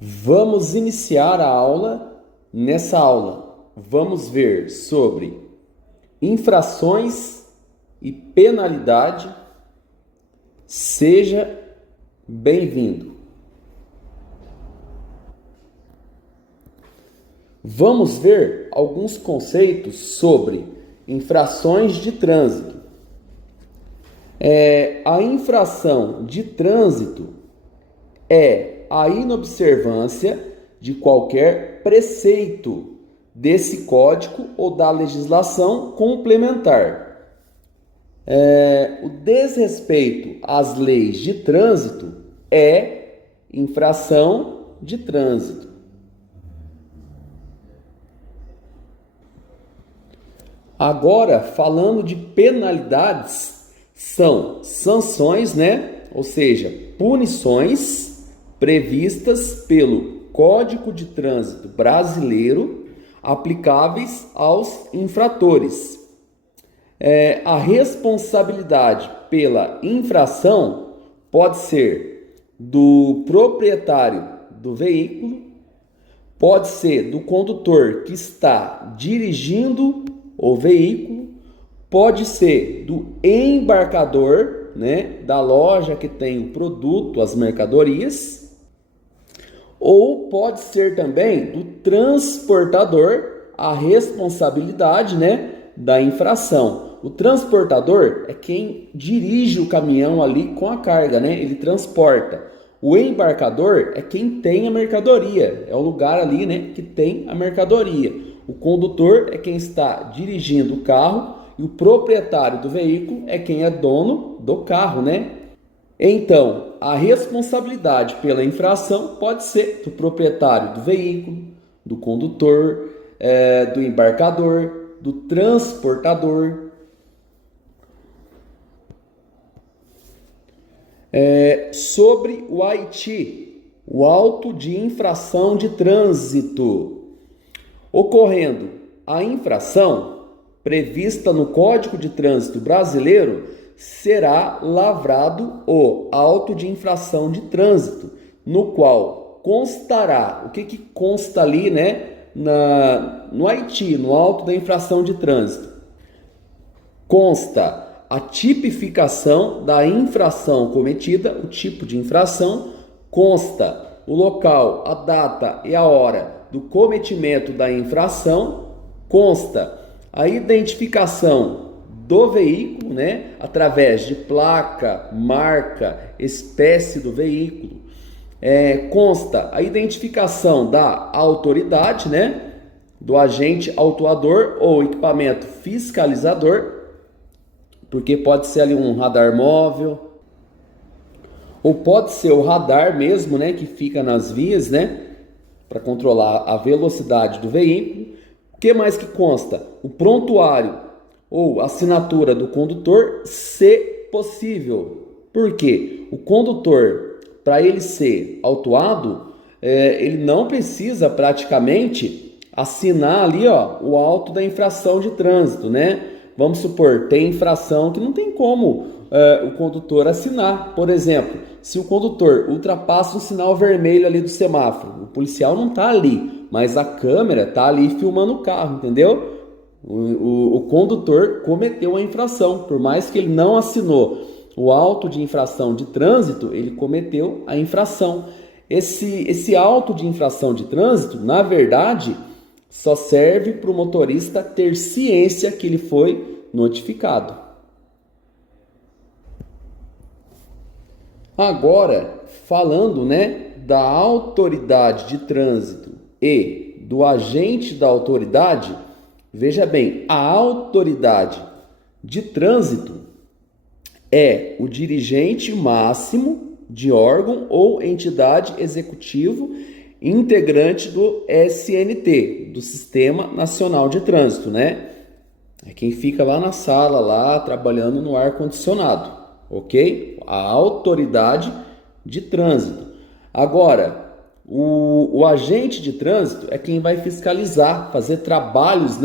Vamos iniciar a aula. Nessa aula, vamos ver sobre infrações e penalidade. Seja bem-vindo. Vamos ver alguns conceitos sobre infrações de trânsito. A infração de trânsito é a inobservância de qualquer preceito desse código ou da legislação complementar. O desrespeito às leis de trânsito é infração de trânsito. Agora, falando de penalidades, são sanções, Ou seja, punições previstas pelo Código de Trânsito Brasileiro aplicáveis aos infratores. A responsabilidade pela infração pode ser do proprietário do veículo, pode ser do condutor que está dirigindo o veículo, pode ser do embarcador, da loja que tem o produto, as mercadorias, ou pode ser também do transportador a responsabilidade, da infração. O transportador é quem dirige o caminhão ali com a carga, ele transporta. O embarcador é quem tem a mercadoria, é o lugar ali, que tem a mercadoria. O condutor é quem está dirigindo o carro e o proprietário do veículo é quem é dono do carro, Então, a responsabilidade pela infração pode ser do proprietário do veículo, do condutor, do embarcador, do transportador. Sobre o AIT, o auto de infração de trânsito. Ocorrendo a infração prevista no Código de Trânsito Brasileiro, será lavrado o auto de infração de trânsito, no qual constará, o que consta ali, no AIT, no auto da infração de trânsito? Consta a tipificação da infração cometida, o tipo de infração, consta o local, a data e a hora do cometimento da infração, consta a identificação do veículo, através de placa, marca, espécie do veículo, consta a identificação da autoridade, do agente autuador ou equipamento fiscalizador, porque pode ser ali um radar móvel, ou pode ser o radar mesmo, que fica nas vias, para controlar a velocidade do veículo. O que mais que consta? O prontuário ou assinatura do condutor, se possível. Por quê? O condutor, para ele ser autuado, ele não precisa praticamente assinar ali o auto da infração de trânsito, Vamos supor, tem infração que não tem como o condutor assinar. Por exemplo, se o condutor ultrapassa um sinal vermelho ali do semáforo, o policial não está ali, mas a câmera está ali filmando o carro, entendeu? O condutor cometeu a infração, por mais que ele não assinou o auto de infração de trânsito, ele cometeu a infração. Esse auto de infração de trânsito, na verdade, só serve para o motorista ter ciência que ele foi notificado. Agora, falando, da autoridade de trânsito e do agente da autoridade, veja bem, a autoridade de trânsito é o dirigente máximo de órgão ou entidade executivo integrante do SNT, do Sistema Nacional de Trânsito, É quem fica lá na sala, lá trabalhando no ar-condicionado, ok? A autoridade de trânsito. Agora, o agente de trânsito é quem vai fiscalizar, fazer trabalhos,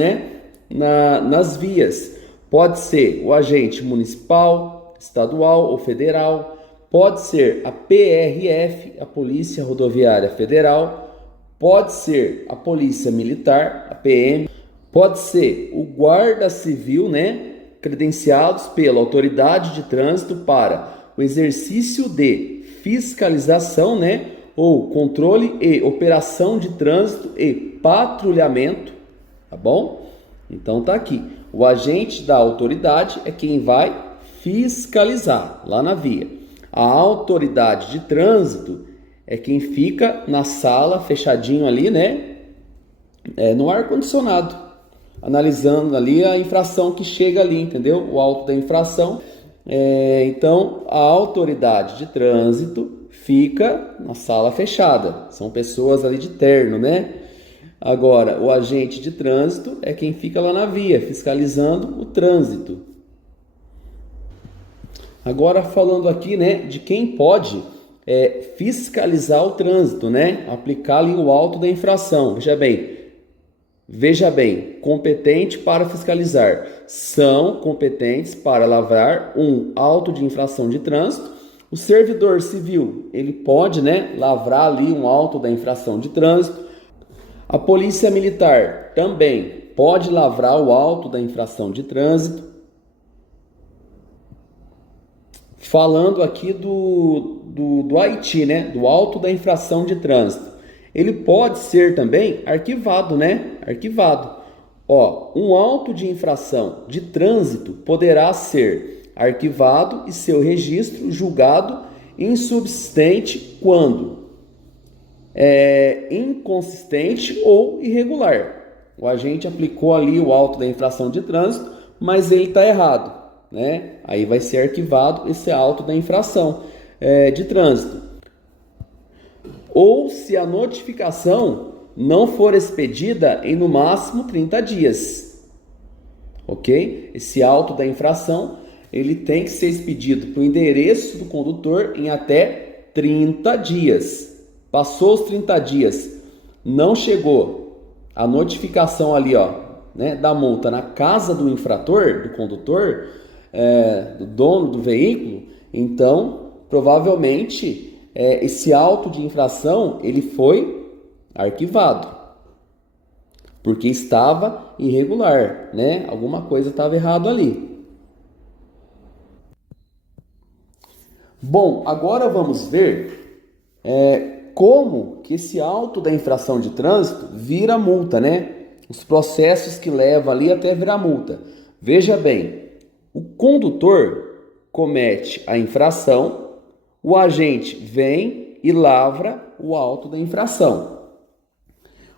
nas vias. Pode ser o agente municipal, estadual ou federal. pode ser a PRF, a Polícia Rodoviária Federal, pode ser a Polícia Militar, a PM, pode ser o Guarda Civil, né, credenciados pela Autoridade de Trânsito para o exercício de fiscalização, né, ou controle e operação de trânsito e patrulhamento, tá bom? Então tá aqui. O agente da autoridade é quem vai fiscalizar lá na via. A autoridade de trânsito é quem fica na sala, fechadinho ali, né? No ar-condicionado, analisando ali a infração que chega ali, entendeu? O auto da infração. Então, a autoridade de trânsito fica na sala fechada. São pessoas ali de terno, né? Agora, o agente de trânsito é quem fica lá na via, fiscalizando o trânsito. Agora, falando aqui, né, de quem pode fiscalizar o trânsito, né? Aplicar ali o auto da infração. Veja bem, competente para fiscalizar. São competentes para lavrar um auto de infração de trânsito. O servidor civil, ele pode, né, lavrar ali um auto da infração de trânsito. A polícia militar também pode lavrar o auto da infração de trânsito. Falando aqui do AIT, né, do auto da infração de trânsito. Ele pode ser também arquivado, né? Arquivado. Um auto de infração de trânsito poderá ser arquivado e seu registro julgado insubsistente quando inconsistente ou irregular. O agente aplicou ali o auto da infração de trânsito, mas ele está errado, né? Aí vai ser arquivado esse auto da infração de trânsito. Ou se a notificação não for expedida em no máximo 30 dias. Ok? Esse auto da infração, ele tem que ser expedido para o endereço do condutor em até 30 dias. Passou os 30 dias, não chegou a notificação ali, né, da multa na casa do infrator, do condutor, do dono do veículo, então, provavelmente, esse auto de infração, ele foi arquivado, porque estava irregular, né? Alguma coisa estava errado ali. Bom, agora vamos ver como que esse auto da infração de trânsito vira multa, né? Os processos que levam ali até virar multa. Veja bem, o condutor comete a infração, o agente vem e lavra o auto da infração.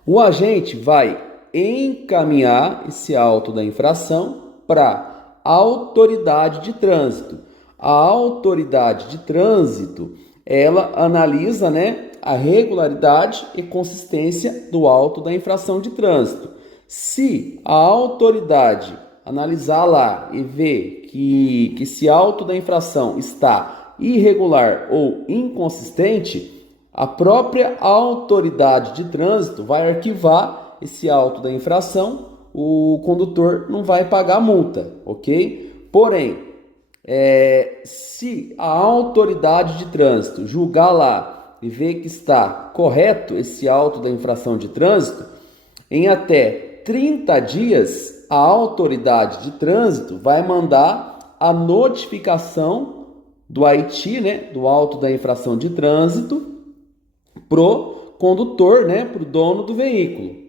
O agente vai encaminhar esse auto da infração para a autoridade de trânsito. A autoridade de trânsito, ela analisa, né, a regularidade e consistência do auto da infração de trânsito. Se a autoridade analisar lá e ver que esse auto da infração está irregular ou inconsistente, a própria autoridade de trânsito vai arquivar esse auto da infração, o condutor não vai pagar a multa, ok? Porém, se a autoridade de trânsito julgar lá e ver que está correto esse auto da infração de trânsito, em até 30 dias, a autoridade de trânsito vai mandar a notificação do AIT, né, do auto da infração de trânsito, pro condutor, né, pro dono do veículo.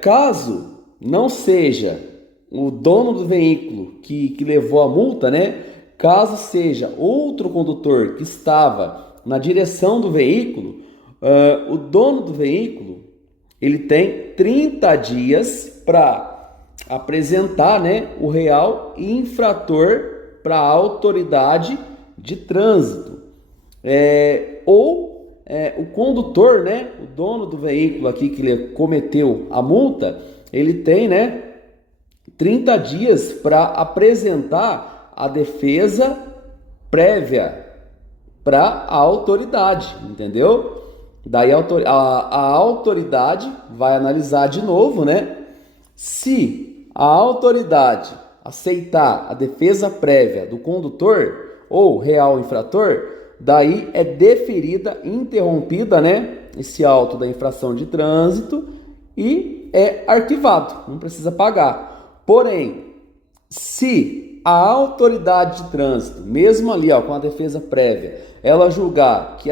Caso não seja o dono do veículo que levou a multa, né, caso seja outro condutor que estava na direção do veículo, o dono do veículo, ele tem 30 dias para apresentar, né, o real infrator para a autoridade de trânsito. O condutor, né, o dono do veículo aqui que ele cometeu a multa, ele tem, né, 30 dias para apresentar a defesa prévia para a autoridade, entendeu? Daí a autoridade vai analisar de novo, né? Se a autoridade aceitar a defesa prévia do condutor, ou real infrator, daí é deferida, interrompida, né, esse auto da infração de trânsito e é arquivado, não precisa pagar. Porém, se a autoridade de trânsito, mesmo ali com a defesa prévia, ela julgar que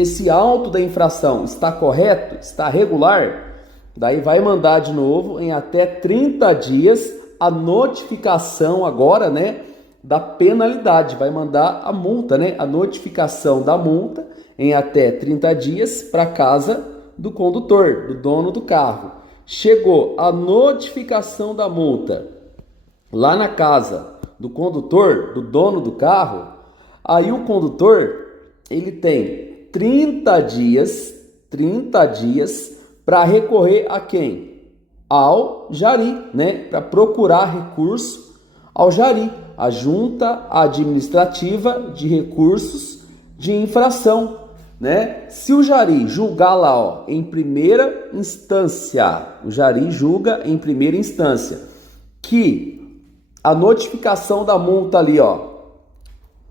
esse auto da infração está correto, está regular, daí vai mandar de novo em até 30 dias a notificação agora, né, da penalidade. Vai mandar a multa, né, a notificação da multa em até 30 dias para casa do condutor, do dono do carro. Chegou a notificação da multa lá na casa do condutor, do dono do carro, aí o condutor, ele tem 30 dias para recorrer a quem? Ao Jari, né? Para procurar recurso ao Jari, a Junta Administrativa de Recursos de Infração, né? Se o Jari julgar lá, em primeira instância, o Jari julga em primeira instância que a notificação da multa ali,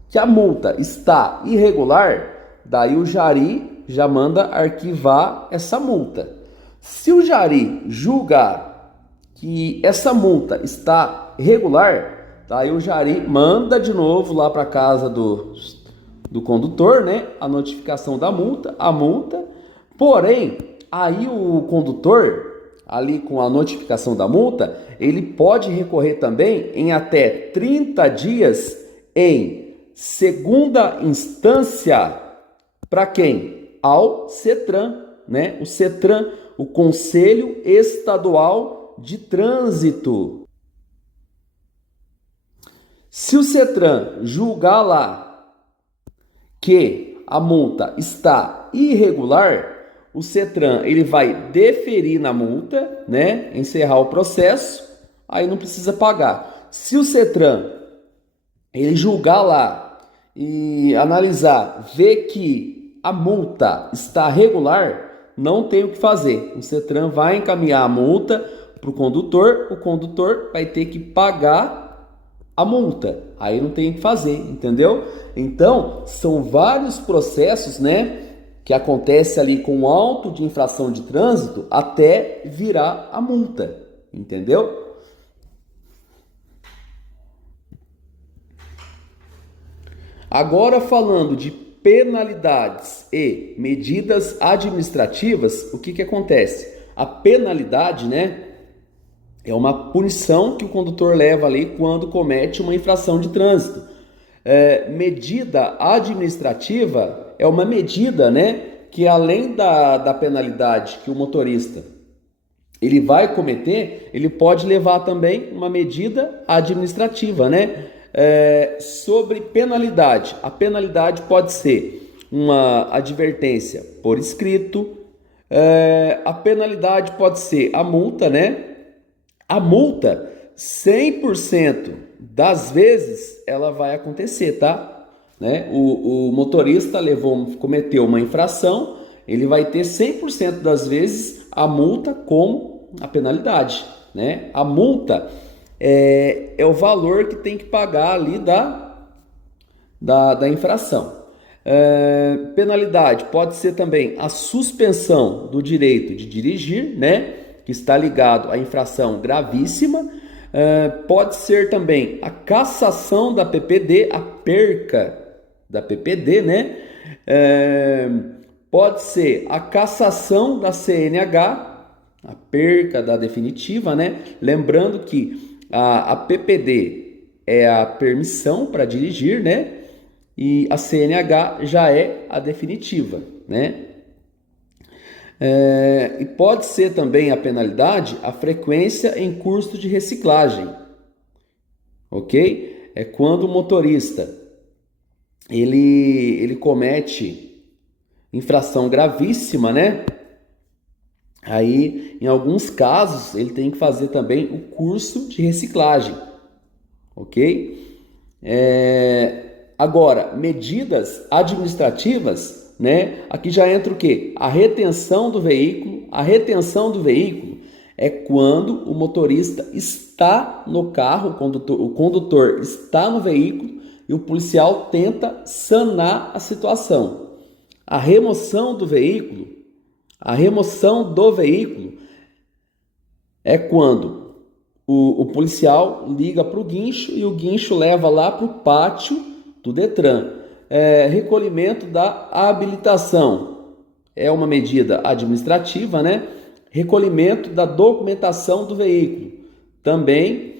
que a multa está irregular, daí o Jari já manda arquivar essa multa. Se o Jari julgar que essa multa está regular, daí o Jari manda de novo lá para casa do condutor, né, a notificação da multa, a multa. Porém, aí o condutor, ali com a notificação da multa, ele pode recorrer também em até 30 dias em segunda instância para quem? Ao CETRAN, né? O CETRAN, o Conselho Estadual de Trânsito. Se o CETRAN julgar lá que a multa está irregular, o CETRAN ele vai deferir na multa, né? Encerrar o processo, aí não precisa pagar. Se o CETRAN ele julgar lá e analisar, ver que a multa está regular, não tem o que fazer. O CETRAN vai encaminhar a multa para o condutor vai ter que pagar a multa. Aí não tem o que fazer, entendeu? Então, são vários processos, né, que acontece ali com o auto de infração de trânsito até virar a multa, entendeu? Agora falando de penalidades e medidas administrativas, o que acontece? A penalidade, né, é uma punição que o condutor leva ali quando comete uma infração de trânsito. Medida administrativa é uma medida, né, que além da penalidade que o motorista ele vai cometer, ele pode levar também uma medida administrativa, né? Sobre penalidade. A penalidade pode ser uma advertência por escrito, a penalidade pode ser a multa, né? A multa, 100% das vezes, ela vai acontecer, tá? Né? O motorista cometeu uma infração, ele vai ter 100% das vezes a multa como a penalidade, né? A multa é o valor que tem que pagar ali da infração. Penalidade pode ser também a suspensão do direito de dirigir, né? Que está ligado à infração gravíssima. Pode ser também a cassação da PPD, a perca da PPD, né? Pode ser a cassação da CNH, a perca da definitiva, né? Lembrando que a PPD é a permissão para dirigir, né? E a CNH já é a definitiva, né? E pode ser também a penalidade a frequência em curso de reciclagem, ok? É quando o motorista ele comete infração gravíssima, né? Aí, em alguns casos, ele tem que fazer também o curso de reciclagem, ok? Agora, medidas administrativas, né? Aqui já entra o quê? A retenção do veículo. A retenção do veículo é quando o motorista está no carro, o condutor está no veículo e o policial tenta sanar a situação. A remoção do veículo é quando o policial liga para o guincho e o guincho leva lá para o pátio do Detran. Recolhimento da habilitação é uma medida administrativa, né? Recolhimento da documentação do veículo, também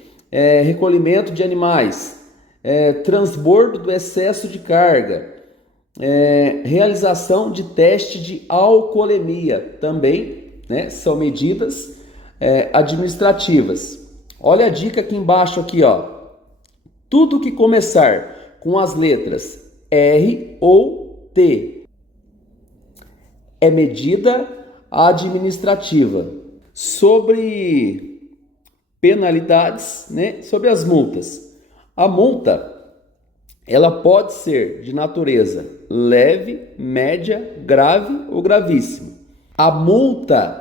recolhimento de animais, transbordo do excesso de carga, realização de teste de alcoolemia, também, né? São medidas administrativas. Olha a dica aqui embaixo aqui, ó. Tudo que começar com as letras R ou T é medida administrativa. Sobre penalidades, né? Sobre as multas. A multa, ela pode ser de natureza leve, média, grave ou gravíssima. A multa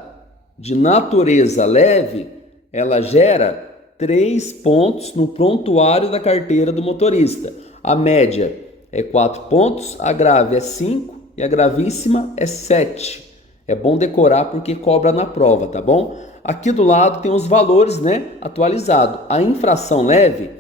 de natureza leve, ela gera 3 pontos no prontuário da carteira do motorista. A média é 4 pontos, a grave é 5 e a gravíssima é 7. É bom decorar porque cobra na prova, tá bom? Aqui do lado tem os valores, né, atualizados. A infração leve,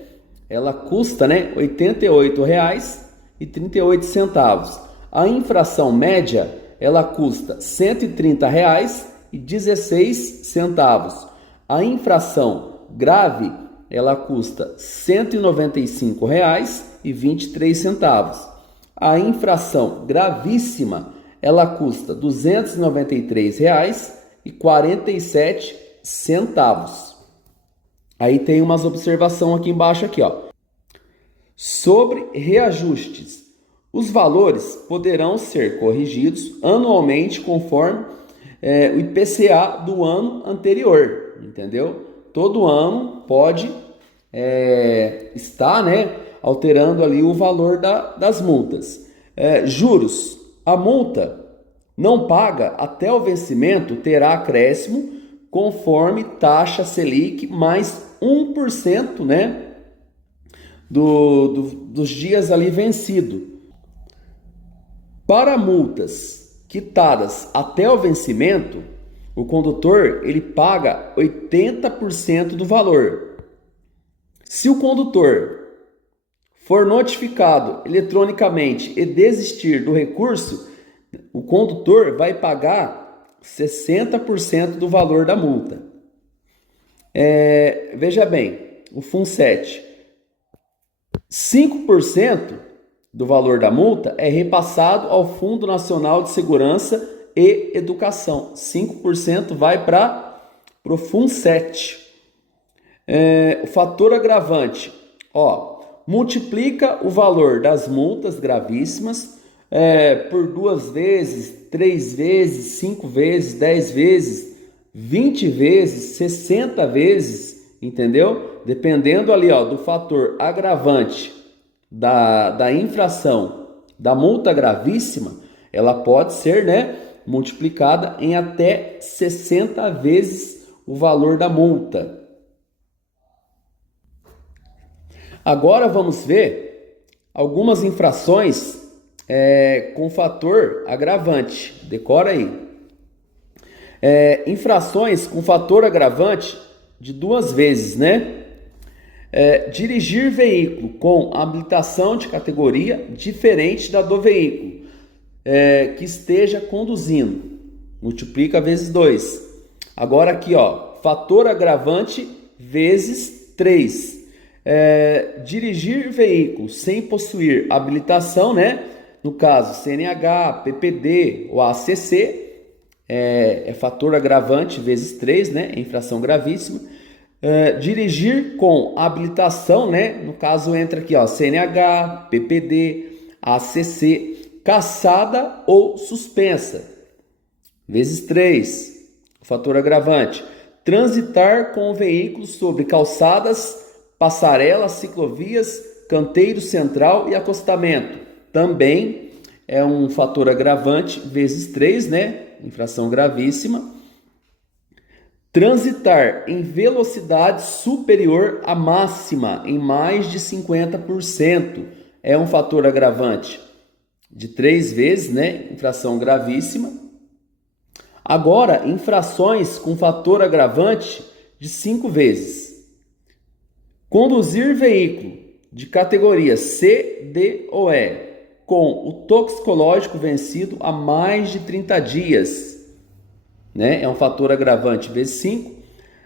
ela custa, né, R$ 88,38. A infração média, ela custa R$ 130,16. A infração grave, ela custa R$ 195,23. A infração gravíssima, ela custa R$ 293,47. Aí tem umas observações aqui embaixo aqui, ó. Sobre reajustes, os valores poderão ser corrigidos anualmente conforme o IPCA do ano anterior, entendeu? Todo ano pode estar, né, alterando ali o valor das multas. Juros, a multa não paga até o vencimento terá acréscimo conforme taxa Selic mais 1%, né, dos dias ali vencido. Para multas quitadas até o vencimento, o condutor ele paga 80% do valor. Se o condutor for notificado eletronicamente e desistir do recurso, o condutor vai pagar 60% do valor da multa. Veja bem, o FUNSET, 5% do valor da multa é repassado ao Fundo Nacional de Segurança e Educação. 5% vai para o FUNSET. O fator agravante, multiplica o valor das multas gravíssimas por 2 vezes, 3 vezes, 5 vezes, 10 vezes, 20 vezes, 60 vezes, entendeu? Dependendo ali, do fator agravante da infração, da multa gravíssima, ela pode ser, né, multiplicada em até 60 vezes o valor da multa. Agora vamos ver algumas infrações com fator agravante. Decora aí. Infrações com fator agravante de 2 vezes, né? Dirigir veículo com habilitação de categoria diferente da do veículo que esteja conduzindo. Multiplica vezes 2. Agora aqui, fator agravante vezes 3. Dirigir veículo sem possuir habilitação, né? No caso, CNH, PPD ou ACC, é fator agravante vezes 3, né? Infração gravíssima. Dirigir com habilitação, né? No caso, entra aqui, CNH, PPD, ACC, cassada ou suspensa, vezes 3, fator agravante. Transitar com o veículo sobre calçadas, passarelas, ciclovias, canteiro central e acostamento. Também é um fator agravante, vezes 3, né? Infração gravíssima. Transitar em velocidade superior à máxima em mais de 50%, é um fator agravante de 3 vezes, né? Infração gravíssima. Agora, infrações com fator agravante de 5 vezes. Conduzir veículo de categoria C, D ou E com o toxicológico vencido há mais de 30 dias, né? É um fator agravante vezes 5.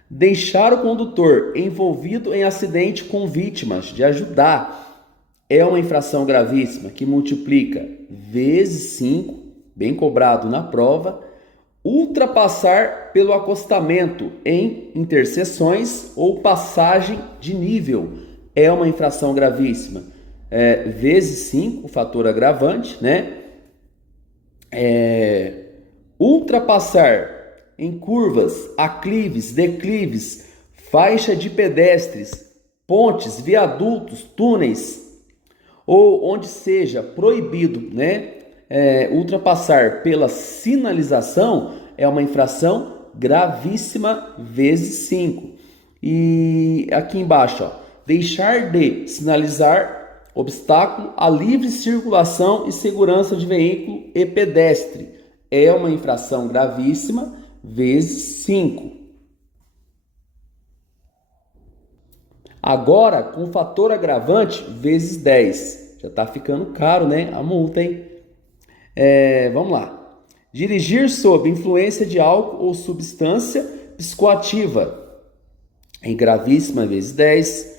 Deixar o condutor envolvido em acidente com vítimas, de ajudar, é uma infração gravíssima que multiplica vezes 5, bem cobrado na prova. Ultrapassar pelo acostamento em interseções ou passagem de nível é uma infração gravíssima. Vezes 5, o fator agravante, né? Ultrapassar em curvas, aclives, declives, faixa de pedestres, pontes, viadutos, túneis, ou onde seja proibido, né? Ultrapassar pela sinalização é uma infração gravíssima vezes 5. E aqui embaixo, ó, deixar de sinalizar obstáculo à livre circulação e segurança de veículo e pedestre é uma infração gravíssima vezes 5. Agora, com fator agravante vezes 10. Já está ficando caro, né? A multa, hein? Vamos lá. Dirigir sob influência de álcool ou substância psicoativa em gravíssima vezes 10.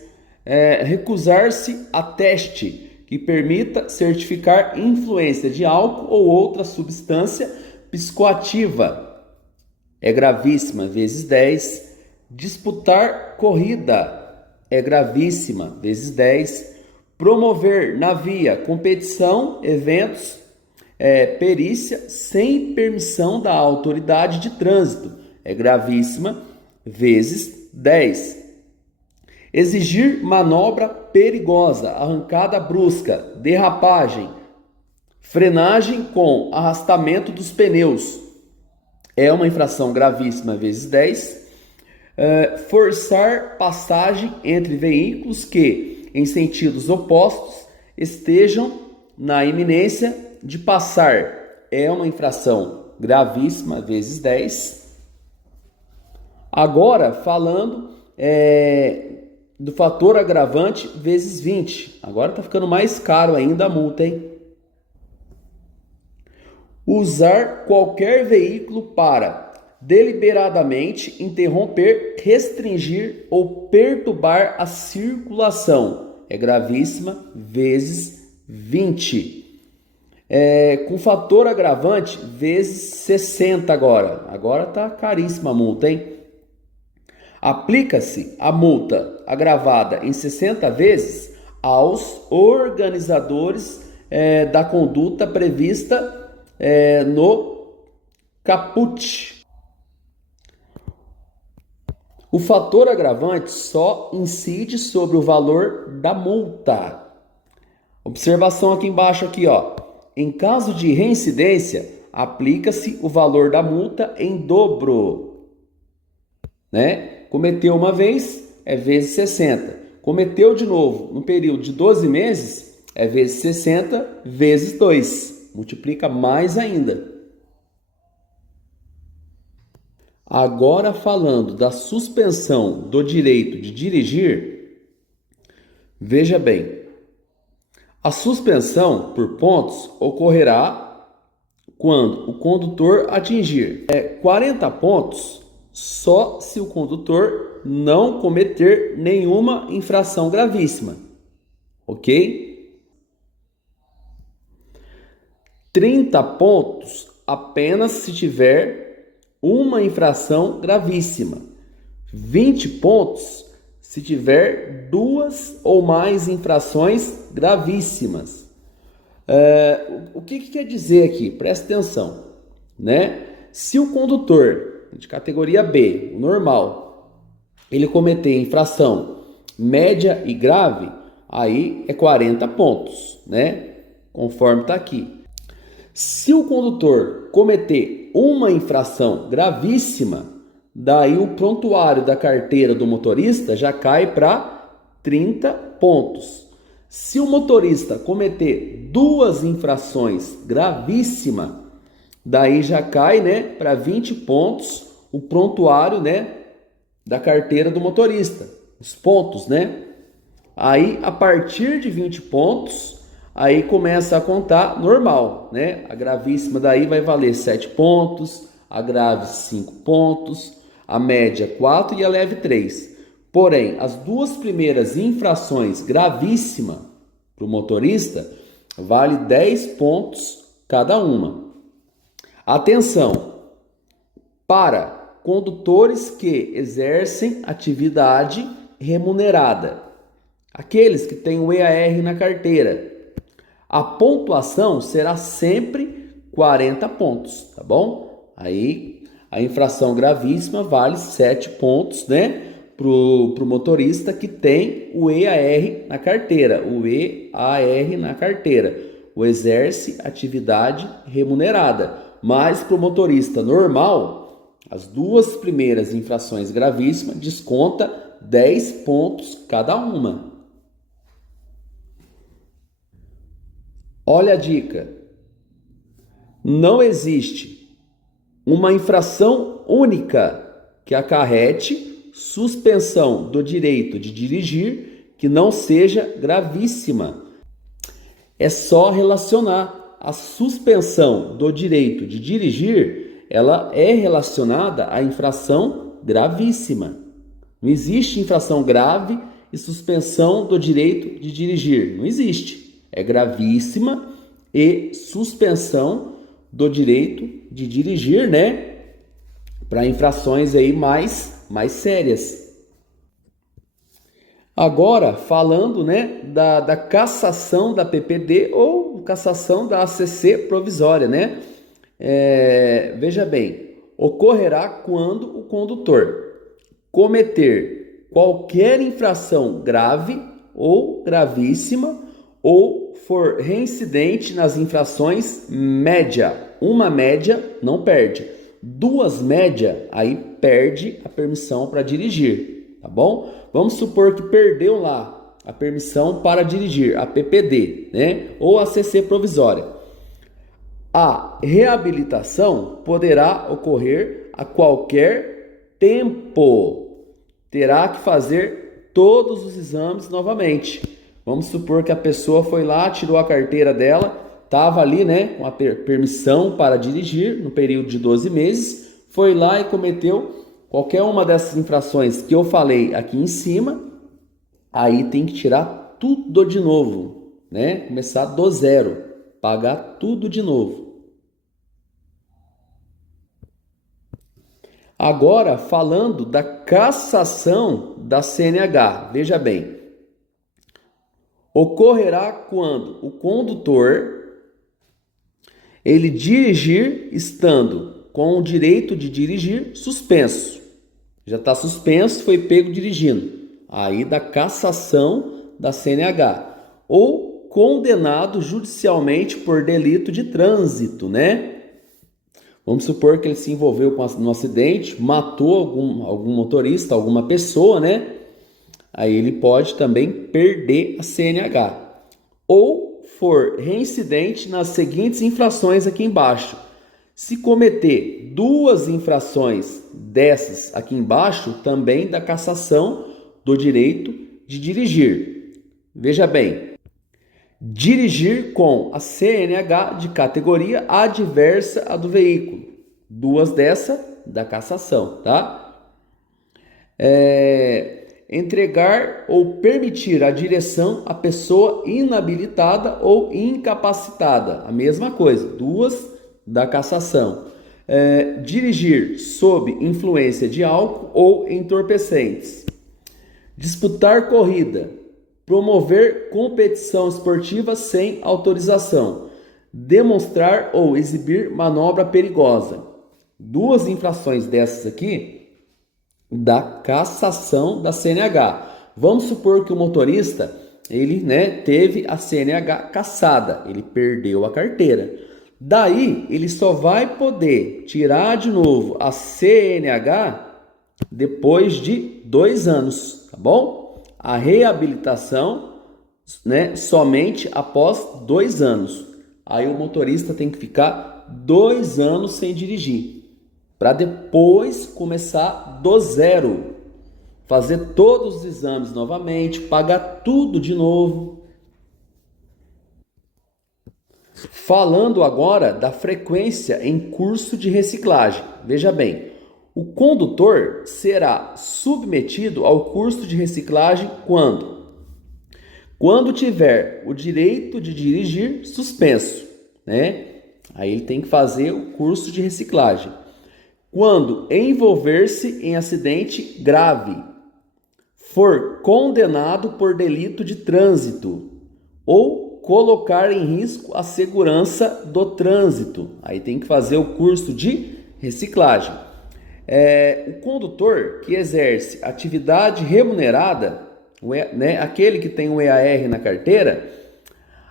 Recusar-se a teste que permita certificar influência de álcool ou outra substância psicoativa é gravíssima vezes 10. Disputar corrida é gravíssima vezes 10. Promover na via competição, eventos, perícia sem permissão da autoridade de trânsito é gravíssima vezes 10. Exigir manobra perigosa, arrancada brusca, derrapagem, frenagem com arrastamento dos pneus é uma infração gravíssima vezes 10. Forçar passagem entre veículos que, em sentidos opostos, estejam na iminência de passar é uma infração gravíssima vezes 10. Agora, falando do fator agravante vezes 20. Agora está ficando mais caro ainda a multa, hein? Usar qualquer veículo para deliberadamente interromper, restringir ou perturbar a circulação é gravíssima vezes 20. Com fator agravante vezes 60 agora. Agora está caríssima a multa, hein? Aplica-se a multa agravada em 60 vezes aos organizadores da conduta prevista no caput. O fator agravante só incide sobre o valor da multa. Observação aqui embaixo aqui, ó. Em caso de reincidência, aplica-se o valor da multa em dobro, né? Cometeu uma vez, é vezes 60. Cometeu de novo no período de 12 meses, é vezes 60 vezes 2. Multiplica mais ainda. Agora falando da suspensão do direito de dirigir, veja bem. A suspensão por pontos ocorrerá quando o condutor atingir 40 pontos só se o condutor não cometer nenhuma infração gravíssima, ok? 30 pontos apenas se tiver uma infração gravíssima. 20 pontos se tiver 2 ou mais infrações gravíssimas. O que quer dizer aqui? Presta atenção, né? Se o condutor de categoria B, o normal, ele cometer infração média e grave, aí é 40 pontos, né? Conforme está aqui. Se o condutor cometer uma infração gravíssima, daí o prontuário da carteira do motorista já cai para 30 pontos. Se o motorista cometer duas infrações gravíssimas, daí já cai, né, para 20 pontos o prontuário, né, da carteira do motorista, os pontos, né? Aí, a partir de 20 pontos, aí começa a contar normal, né? A gravíssima daí vai valer 7 pontos, a grave 5 pontos, a média 4 e a leve 3. Porém, as duas primeiras infrações gravíssimas para o motorista vale 10 pontos cada uma. Atenção! Para condutores que exercem atividade remunerada, aqueles que têm o EAR na carteira, a pontuação será sempre 40 pontos, tá bom? Aí a infração gravíssima vale 7 pontos, né? Pro motorista que tem o EAR na carteira, o exerce atividade remunerada. Mas para o motorista normal, as duas primeiras infrações gravíssimas desconta 10 pontos cada uma. Olha a dica. Não existe uma infração única que acarrete suspensão do direito de dirigir que não seja gravíssima. É só relacionar a suspensão do direito de dirigir, ela é relacionada à infração gravíssima. Não existe infração grave e suspensão do direito de dirigir. Não existe. É gravíssima e suspensão do direito de dirigir, né? Para infrações aí mais sérias. Agora, falando, né, da cassação da PPD ou cassação da ACC provisória, né? Veja bem, ocorrerá quando o condutor cometer qualquer infração grave ou gravíssima ou for reincidente nas infrações média. Uma média não perde, duas média aí perde a permissão para dirigir, tá bom? Vamos supor que perdeu lá a permissão para dirigir, a PPD, né? Ou a ACC provisória. A reabilitação poderá ocorrer a qualquer tempo. Terá que fazer todos os exames novamente. Vamos supor que a pessoa foi lá, tirou a carteira dela, estava ali, né, com a permissão para dirigir no período de 12 meses, foi lá e cometeu qualquer uma dessas infrações que eu falei aqui em cima, aí tem que tirar tudo de novo, né? Começar do zero, pagar tudo de novo. Agora, falando da cassação da CNH, veja bem, ocorrerá quando o condutor ele dirigir estando com o direito de dirigir suspenso. Já está suspenso, foi pego dirigindo. Aí da cassação da CNH. Ou condenado judicialmente por delito de trânsito, né? Vamos supor que ele se envolveu no acidente, matou algum motorista, alguma pessoa, né? Aí ele pode também perder a CNH. Ou for reincidente nas seguintes infrações aqui embaixo. Se cometer duas infrações dessas aqui embaixo, também da cassação do direito de dirigir. Veja bem, dirigir com a CNH de categoria adversa à do veículo. Duas dessa da cassação, tá? Entregar ou permitir a direção à pessoa inabilitada ou incapacitada. A mesma coisa, duas da cassação. Dirigir sob influência de álcool ou entorpecentes. Disputar corrida. Promover competição esportiva sem autorização. Demonstrar ou exibir manobra perigosa. Duas infrações dessas aqui da cassação da CNH. Vamos supor que o motorista ele, né, teve a CNH cassada, ele perdeu a carteira. Daí ele só vai poder tirar de novo a CNH depois de 2 anos, tá bom? A reabilitação né, somente após 2 anos. Aí o motorista tem que ficar 2 anos sem dirigir, para depois começar do zero, fazer todos os exames novamente, pagar tudo de novo. Falando agora da frequência em curso de reciclagem. Veja bem, o condutor será submetido ao curso de reciclagem quando tiver o direito de dirigir suspenso, né? Aí ele tem que fazer o curso de reciclagem. Quando envolver-se em acidente grave, for condenado por delito de trânsito ou colocar em risco a segurança do trânsito. Aí tem que fazer o curso de reciclagem. O condutor que exerce atividade remunerada, né, aquele que tem um EAR na carteira,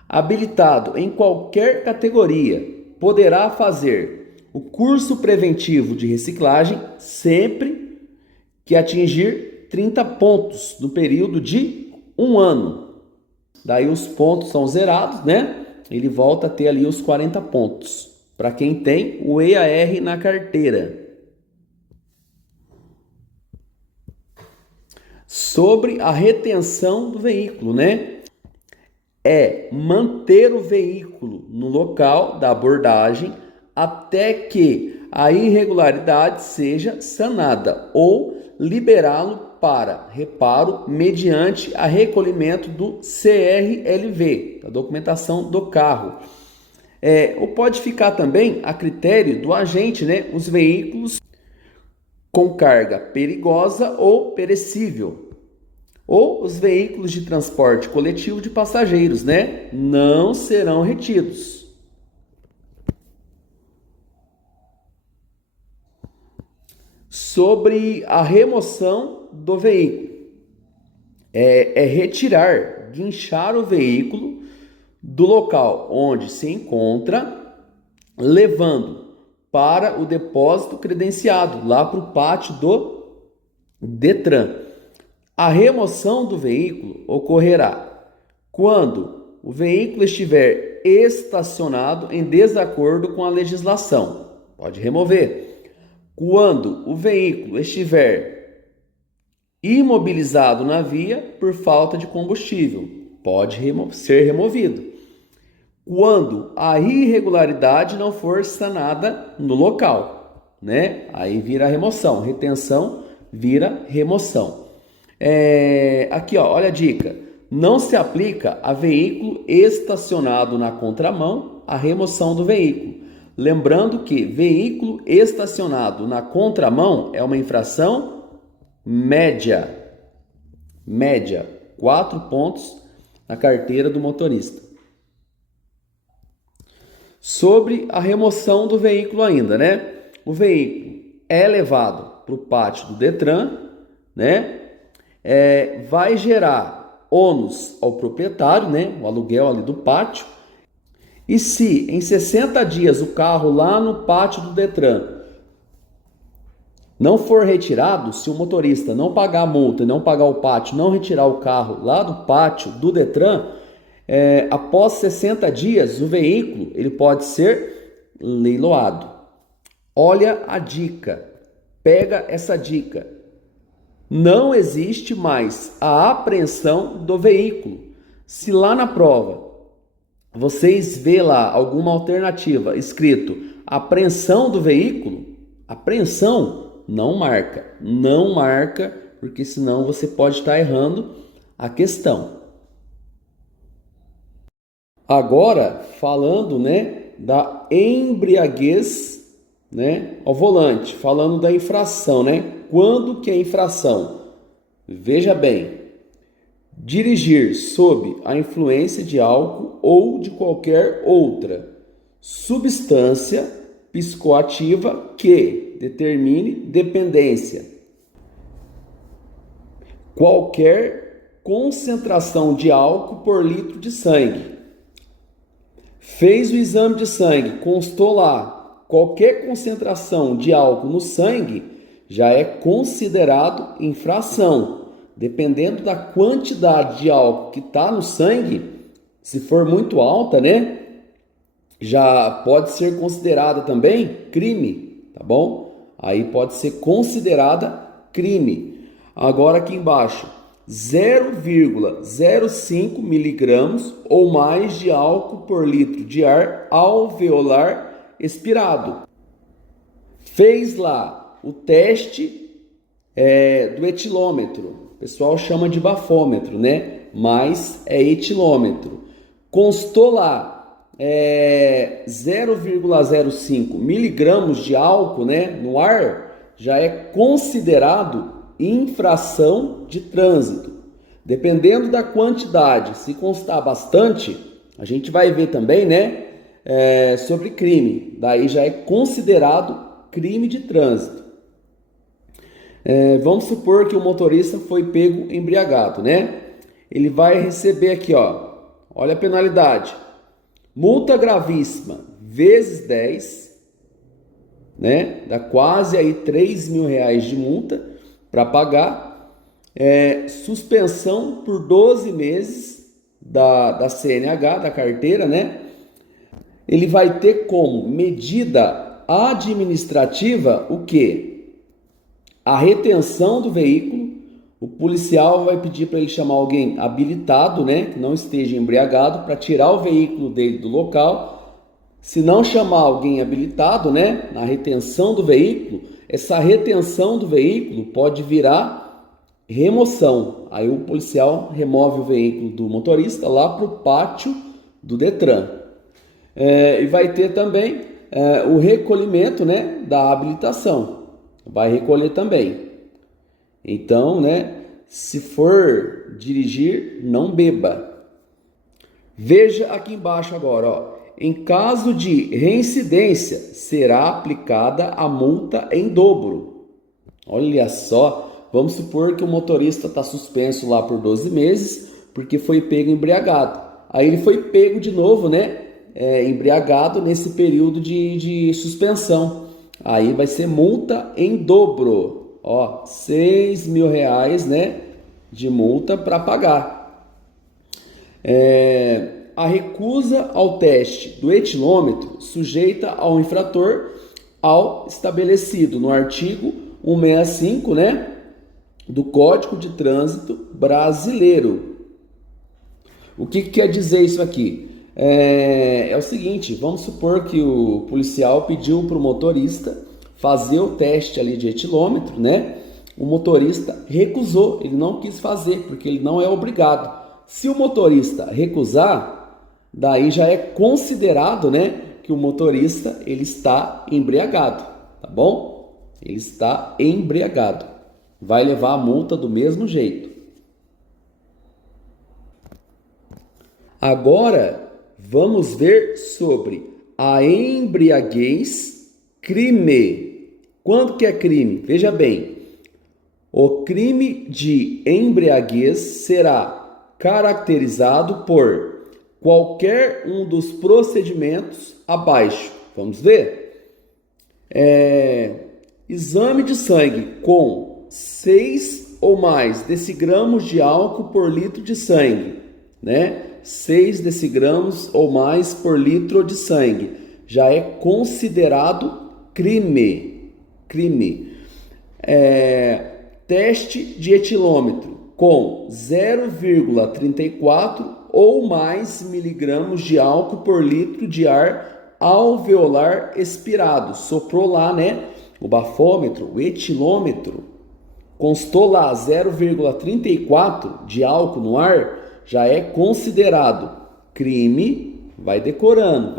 habilitado em qualquer categoria, poderá fazer o curso preventivo de reciclagem sempre que atingir 30 pontos no período de 1 ano. Daí os pontos são zerados, né? Ele volta a ter ali os 40 pontos, para quem tem o EAR na carteira. Sobre a retenção do veículo, né? É manter o veículo no local da abordagem até que a irregularidade seja sanada ou liberá-lo para reparo mediante a recolhimento do CRLV, a documentação do carro. Ou pode ficar também a critério do agente, né, os veículos com carga perigosa ou perecível, ou os veículos de transporte coletivo de passageiros, né, não serão retidos. Sobre a remoção do veículo, retirar, guinchar o veículo do local onde se encontra, levando para o depósito credenciado, lá para o pátio do Detran. A remoção do veículo ocorrerá quando o veículo estiver estacionado em desacordo com a legislação. Pode remover. Quando o veículo estiver imobilizado na via por falta de combustível, pode ser removido. Quando a irregularidade não for sanada no local, né? Aí vira remoção. Retenção vira remoção. Aqui, ó, olha a dica. Não se aplica a veículo estacionado na contramão a remoção do veículo. Lembrando que veículo estacionado na contramão é uma infração média. Média, 4 pontos na carteira do motorista. Sobre a remoção do veículo ainda, né? O veículo é levado para o pátio do Detran, né? Vai gerar ônus ao proprietário, né? O aluguel ali do pátio. E se em 60 dias o carro lá no pátio do Detran não for retirado, se o motorista não pagar a multa e não pagar o pátio, não retirar o carro lá do pátio do Detran, após 60 dias o veículo ele pode ser leiloado. Olha a dica, pega essa dica. Não existe mais a apreensão do veículo. Se lá na prova vocês vê lá alguma alternativa escrito apreensão do veículo, apreensão não marca, porque senão você pode estar errando a questão. Agora, falando, né, da embriaguez, né, ao volante, falando da infração, né? Quando que é infração? Veja bem, dirigir sob a influência de álcool ou de qualquer outra substância psicoativa que determine dependência. Qualquer concentração de álcool por litro de sangue. Fez o exame de sangue, constou lá qualquer concentração de álcool no sangue, já é considerado infração. dependendo da quantidade de álcool que está no sangue, se for muito alta, né, já pode ser considerada também crime, tá bom? Aí pode ser considerada crime. Agora aqui embaixo, 0,05 miligramas ou mais de álcool por litro de ar alveolar expirado. Fez lá o teste do etilômetro. O pessoal chama de bafômetro, né? Mas é etilômetro. Constou lá 0,05 miligramas de álcool, né, no ar, já é considerado infração de trânsito. Dependendo da quantidade, se constar bastante, a gente vai ver também, né, sobre crime. Daí já é considerado crime de trânsito. Vamos supor que o motorista foi pego embriagado, né? Ele vai receber aqui, ó, olha a penalidade. Multa gravíssima vezes 10, né? Dá quase aí R$3.000 de multa para pagar. Suspensão por 12 meses da CNH, da carteira, né? Ele vai ter como medida administrativa o quê? A retenção do veículo. O policial vai pedir para ele chamar alguém habilitado, né, que não esteja embriagado, para tirar o veículo dele do local. Se não chamar alguém habilitado, né, na retenção do veículo, essa retenção do veículo pode virar remoção. Aí o policial remove o veículo do motorista lá para o pátio do Detran. E vai ter também o recolhimento, né, da habilitação. Vai recolher também. Então, né, se for dirigir, não beba. Veja aqui embaixo agora, ó. Em caso de reincidência, será aplicada a multa em dobro. Olha só, vamos supor que o motorista está suspenso lá por 12 meses, porque foi pego embriagado. Aí ele foi pego de novo, né, embriagado nesse período de suspensão. Aí vai ser multa em dobro. Ó, R$6.000, né, de multa para pagar. A recusa ao teste do etilômetro sujeita ao infrator ao estabelecido no artigo 165, né, do Código de Trânsito Brasileiro. O que quer dizer isso aqui? É o seguinte, vamos supor que o policial pediu para o motorista fazer o teste ali de etilômetro, né? O motorista recusou, ele não quis fazer, porque ele não é obrigado. Se o motorista recusar, daí já é considerado, né, que o motorista ele está embriagado, tá bom? Ele está embriagado. Vai levar a multa do mesmo jeito. Agora, vamos ver sobre a embriaguez crime. Quando que é crime? Veja bem, o crime de embriaguez será caracterizado por qualquer um dos procedimentos abaixo. Vamos ver? Exame de sangue com 6 ou mais decigramas de álcool por litro de sangue, né? 6 decigramas ou mais por litro de sangue já é considerado crime. Teste de etilômetro com 0,34 ou mais miligramas de álcool por litro de ar alveolar expirado. Soprou lá, né, o bafômetro, o etilômetro. Constou lá 0,34 de álcool no ar, já é considerado crime. Vai decorando.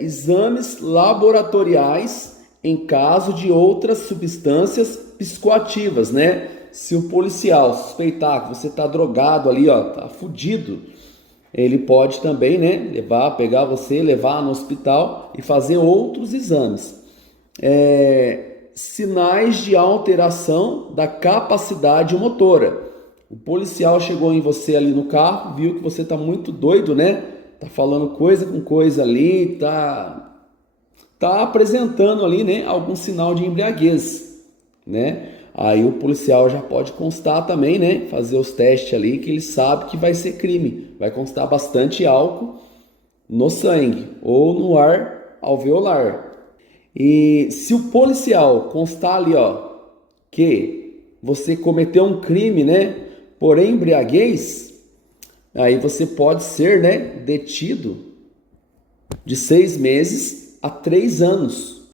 Exames laboratoriais em caso de outras substâncias psicoativas, né? Se o policial suspeitar que você está drogado ali, ó, tá fudido, ele pode também, né, pegar você, levar no hospital e fazer outros exames. Sinais de alteração da capacidade motora. O policial chegou em você ali no carro, viu que você está muito doido, né? Tá falando coisa com coisa ali, tá apresentando ali, né, algum sinal de embriaguez, né? Aí o policial já pode constar também, né? Fazer os testes ali que ele sabe que vai ser crime. Vai constar bastante álcool no sangue ou no ar alveolar. E se o policial constar ali, ó, que você cometeu um crime, né? Por embriaguez, aí você pode ser, né, detido de 6 meses a 3 anos.